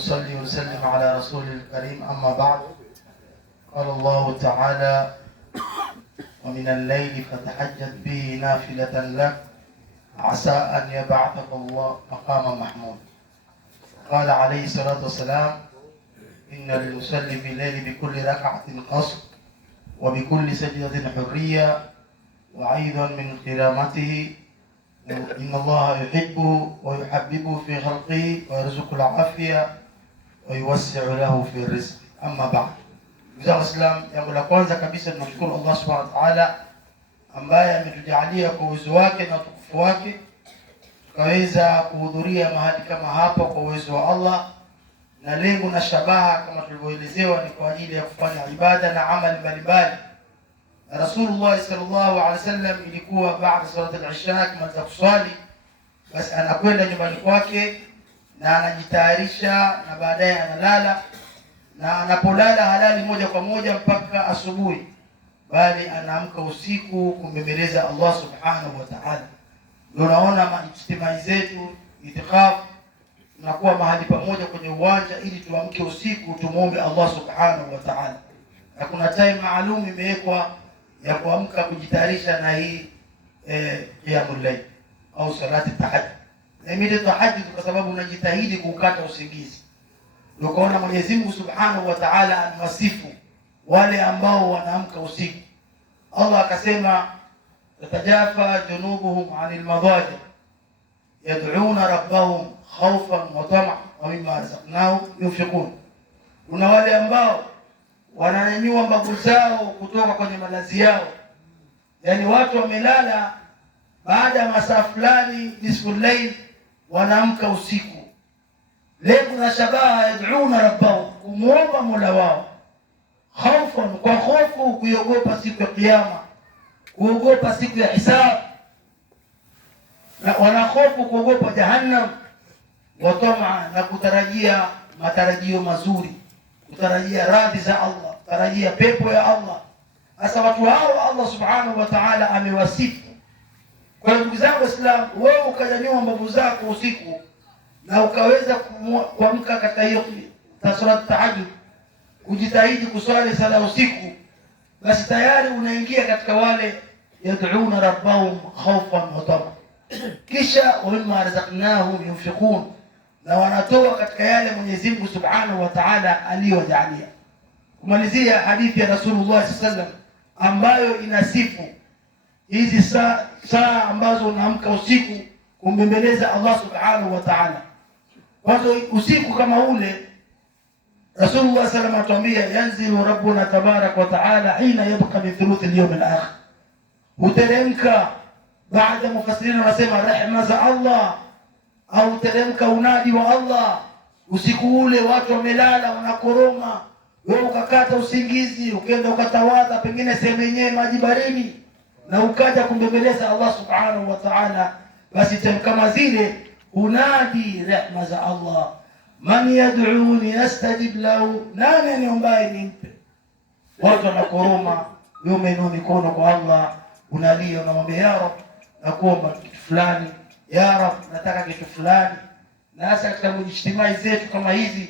ونصلي ونسلم على رسول الكريم. أما بعد، قال الله تعالى: ومن الليل فتهجد به نافلة لك عسى أن يبعثك الله مقاما محمود. قال عليه الصلاة والسلام: إن للمصلي في الليل بكل ركعة قصر وبكل سجدة حرية، وأيضا من كرامته إن الله يحبه ويحببه في خلقه ويرزق العافية ويوسع له في الرزق. Amma baad, ndugu Waislamu, jambo la kwanza kabisa tunamshukuru Allah Subhanahu wa Ta'ala ambaye ametujalia kwa uwezo wake na utukufu wake tukaweza kuhudhuria mahali kama hapa kwa uwezo wa Allah, na lengo na shabaha kama tulivyoelezewa ni kwa ajili ya kufanya ibada na amali mbalimbali. Rasulullah sallallahu alaihi wasallam ilikuwa baada salat al-isha kumaliza kuswali, basi anakwenda nyumbani kwake na anajitayarisha na baadaye analala, na anapolala halali moja kwa moja mpaka asubuhi, bali anaamka usiku kumbembeleza Allah subhanahu wa ta'ala. Ndio naona maijtimai zetu itikaf tunakuwa mahali pamoja kwenye uwanja ili tuamke usiku tumuombe Allah subhanahu wa ta'ala, na kuna time maalum imewekwa ya kuamka kujitayarisha na hii qiyamul layl au salati tahajjud. Na mimi tahajjud kwa sababu unajitahidi kukata usingizi. Ndio kaona Mwenyezi Mungu Subhanahu wa Ta'ala anawasifu wale ambao wanaamka usiku. Allah akasema: tatajafa junubuhum 'anil madaji yad'una rabbahum khawfan wa tama'an wa mimma razaqnahum yunfiqun. Kuna wale ambao wananyanyua mbavu zao kutoka kwenye malazi yao, yani watu wamelala, baada ya masaa fulani nisfu layl wanaamka usiku. Lengo na shabaha, yad'una rabbahum, kumuomba Mola wao, khawfan, kwa hofu, kuogopa siku ya kiyama, kuogopa siku ya hisabu, na wanahofu kuogopa jahannam, wa tamaa, na kutarajia matarajio mazuri, kutarajia radhi za Allah, kutarajia pepo ya Allah. Sasa watu hao Allah subhanahu wa ta'ala amewasifu. Kwa ndugu zangu Waislamu, wewe ukanyanyua mbavu zako usiku na ukaweza kuamka katika hiyo salat tahajjud, kujitahidi kuswali sala usiku, basi tayari unaingia katika wale yad'una rabbahum khawfan wa tama'an. Kisha wa mimma razaqnahum yunfiqun, na wanatoa katika yale Mwenyezi Mungu Subhanahu wa Ta'ala aliyojalia. Kumalizia hadithi ya Rasulullah sallallahu alaihi wasallam ambayo inasifu hizi saa ambazo unaamka usiku kumbembeleza Allah Subhanahu wa Ta'ala. Kwanza usiku kama ule Rasulullah sallallahu alaihi wasallam atuambia: yanzilu rabbuna tabarak wa ta'ala hina yabqa min thuluth al-yawm al-akhir. Uteremka, baada mufassirin wanasema rehema za Allah, au teremka unadi wa Allah usiku ule, watu wamelala wanakoroma, wewe ukakata usingizi ukaenda ukatawadha pengine sehemu yenyewe maji baridi, na ukaja kumbembeleza Allah subhanahu wa ta'ala, basi kama zile unadi rehema za Allah: man yad'uni astajib lahu, nani aniombaye nimpe. Watu wanakoroma, wewe umeinua mikono kwa Allah, unalia, unamwambia ya Rab, nakuomba kitu fulani, ya Rab, nataka kitu fulani. Na hasa katika mujtimai zetu kama hizi,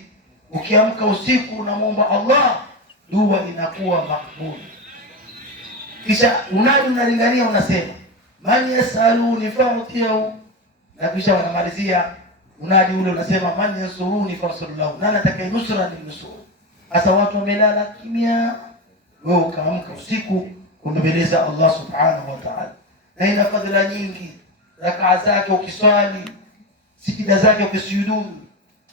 ukiamka usiku unamwomba Allah, dua inakuwa makbul. Kisha unalingania unasema man yasaluni fa'tiyahu, na kisha wanamalizia unadi ule unasema man yansuruni farsulullahu, nani atakayenusura ni nusuru. Hasa watu wamelala kimya, wewe ukaamka usiku kumbembeleza Allah subhanahu wa ta'ala, na ina fadhila nyingi. Rakaa zake ukiswali, sijida zake ukisujudu,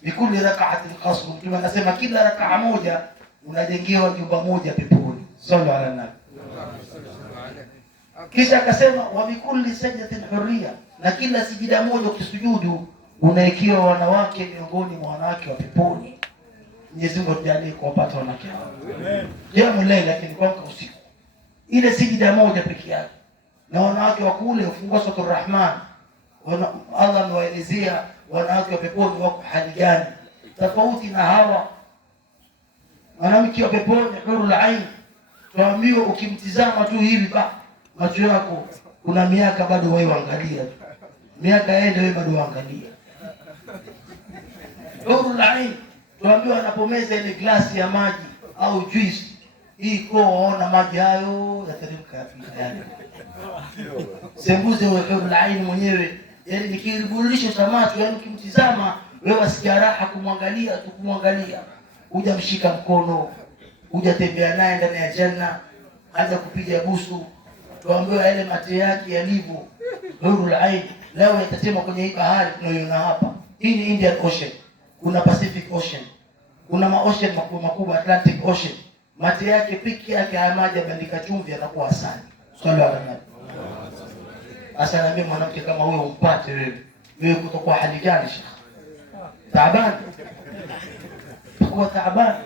bikuli rak'atin qasr, mtume anasema kila rakaa moja unajengewa jumba moja peponi. Sallu ala nabi. Kisha akasema wa bikulli sajdatin hurriya, na kila sijida moja ukisujudu unaikiwa wanawake miongoni mwa wanawake wa peponi. Mwenyezi Mungu atujalie kuwapata wanawake hao. Amen. Jamu leo, lakini kwa usiku ile sijida moja pekee yake, na wanawake wa kule ufungua sura Rahman, Allah amewaelezea wanawake wa peponi wako hali gani, tofauti na hawa. Mwanamke wa peponi hurul ain, tuambiwa ukimtizama tu hivi macho yako kuna miaka bado wewe angalia tu, miaka yaende wewe bado angalia. Hurul ain Tuambiwa anapomeza ile glasi ya maji au juice, hii waona maji hayo yateremka yani. Sembuze wewe laini mwenyewe, yani nikiribulisha samaki, yani ukimtizama wewe wasikia raha kumwangalia tu, kumwangalia. Hujamshika mkono, hujatembea naye ndani ya janna, anza kupiga busu. Tuambiwa yale mate yake yalivyo hurul ain, leo yatatema kwenye hii bahari tunayoiona hapa. Hii ni Indian Ocean, kuna Pacific Ocean, kuna maocean makubwa, Atlantic Ocean. Mate yake piki yake, haya maji yabandika chumvi, yanakuwa asali. Swali ala nabii. Asala mimi mwanamke kama huyo umpate wewe kutokuwa hali gani shekhi? Taabani. Kwa taabani.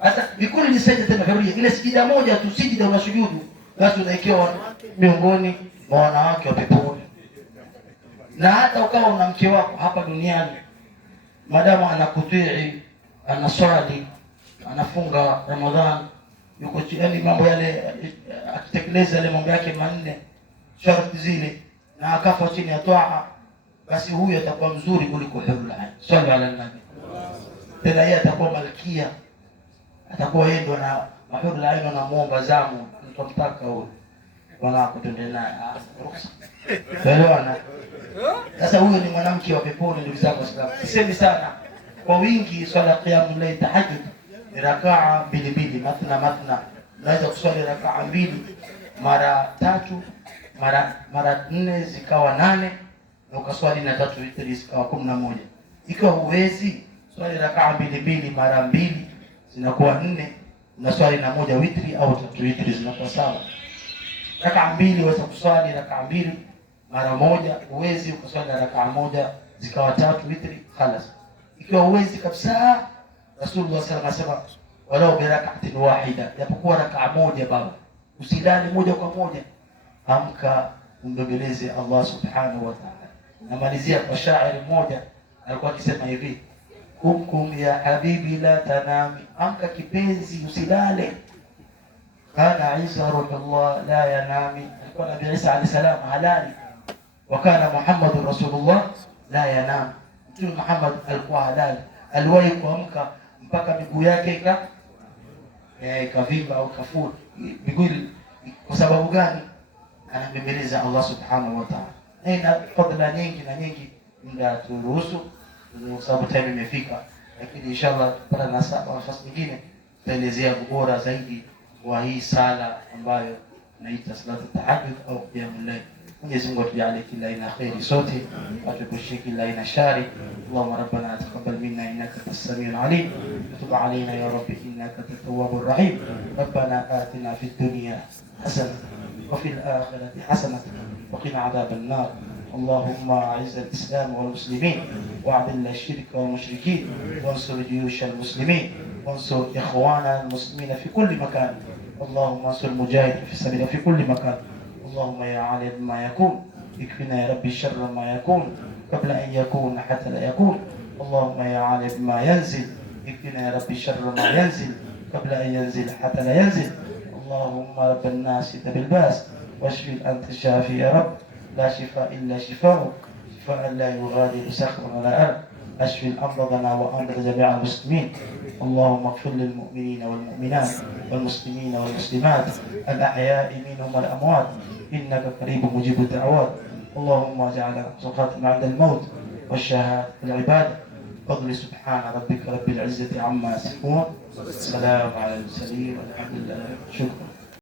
Hata bikuli sajda tena huria, ile sijida moja tu, sijida unasujudu, basi unaikiwa miongoni mwa wanawake wa peponi. Na hata ukawa una mke wako hapa duniani, madamu anakutii, anaswali, anafunga Ramadhan, yuko yani mambo yale, akitekeleza yale mambo yake manne sharti zile, na akafa chini ya toa, basi huyu atakuwa mzuri kuliko hurul ain. Swali ala nabii. Tena yeye atakuwa malkia, atakuwa yeye ndo na hurul ain anamuomba zamu, mtamtaka huyo wala kutende naye ruhusa. Elewana. Sasa huyo ni mwanamke wa peponi, ndugu zangu Waislamu. Sisemi sana kwa wingi. Swala qiyamul layl, tahajjud ni rakaa mbili, matna. Unaweza kuswali rakaa 2 mara 3 mara 4 zikawa 8, na ukaswali na 3 witri zikawa 11. Ikiwa huwezi, swali rakaa 2 mara 2 zinakuwa 4, na swali na 1 witri au 3 witri zinakuwa 7. Rakaa 2 waweza kuswali rakaa 2 mara 1, huwezi ukaswali rakaa 1 zikawa 3 witri, khalas. Ikiwa huwezi kabisa, Rasulullah sallallahu alaihi wasallam walau bi rak'atin wahida, japokuwa rakaa 1 baba, usilali moja kwa moja, amka umbembeleze Allah subhanahu wa ta'ala. Namalizia kwa shairi mmoja alikuwa akisema hivi: kumkum ya habibi la tanami, amka kipenzi usilale. Kana Isa ruhullah la yanami, alikuwa Nabii Isa alayhi salam halali. Wakana Muhammadur Rasulullah la yanam, Mtume Muhammad alikuwa halali, aliwahi kuamka mpaka miguu yake ikavimba au kafur miguu. Kwa sababu gani? Anambembeleza Allah subhanahu wa ta'ala. Ina fadhila nyingi na nyingi, muda turuhusu kwa sababu time imefika, lakini inshallah tupata nafasi nyingine tutaelezea ubora zaidi wa hii sala ambayo naita salatu tahajjud au qiyamul layl. Mwenyezi Mungu atujalie kila aina khairi sote, atuepushie kila aina shari. Allahumma rabbana taqabbal minna innaka antas samiul alim, tub alayna ya rabbi innaka antat tawwabur rahim. Rabbana atina fid dunya hasanatan wa fil akhirati hasanatan wa qina adhaban nar. اللهم اعز الاسلام والمسلمين واذل الشرك والمشركين وانصر جيوش المسلمين وانصر اخواننا المسلمين في كل مكان. اللهم انصر المجاهدين في سبيل في كل مكان. اللهم يا عالم ما يكون اكفنا يا ربي شر ما يكون قبل ان يكون حتى لا يكون. اللهم يا عالم ما ينزل اكفنا يا ربي شر ما ينزل قبل ان ينزل حتى لا ينزل. اللهم رب الناس ذا بالباس واشفي انت الشافي يا رب، لا شفاء إلا شفاء، شفاء لا يغادر سقما ولا ألم. أشفي أمراضنا وأمراض جميع المسلمين. اللهم اغفر للمؤمنين والمؤمنات والمسلمين والمسلمات الأحياء منهم والأموات إنك قريب مجيب الدعوات. اللهم اجعل سخاتنا عند الموت والشهادة العبادة. فضل سبحان ربك رب العزة عما يصفون، السلام على المرسلين والحمد لله. شكرا.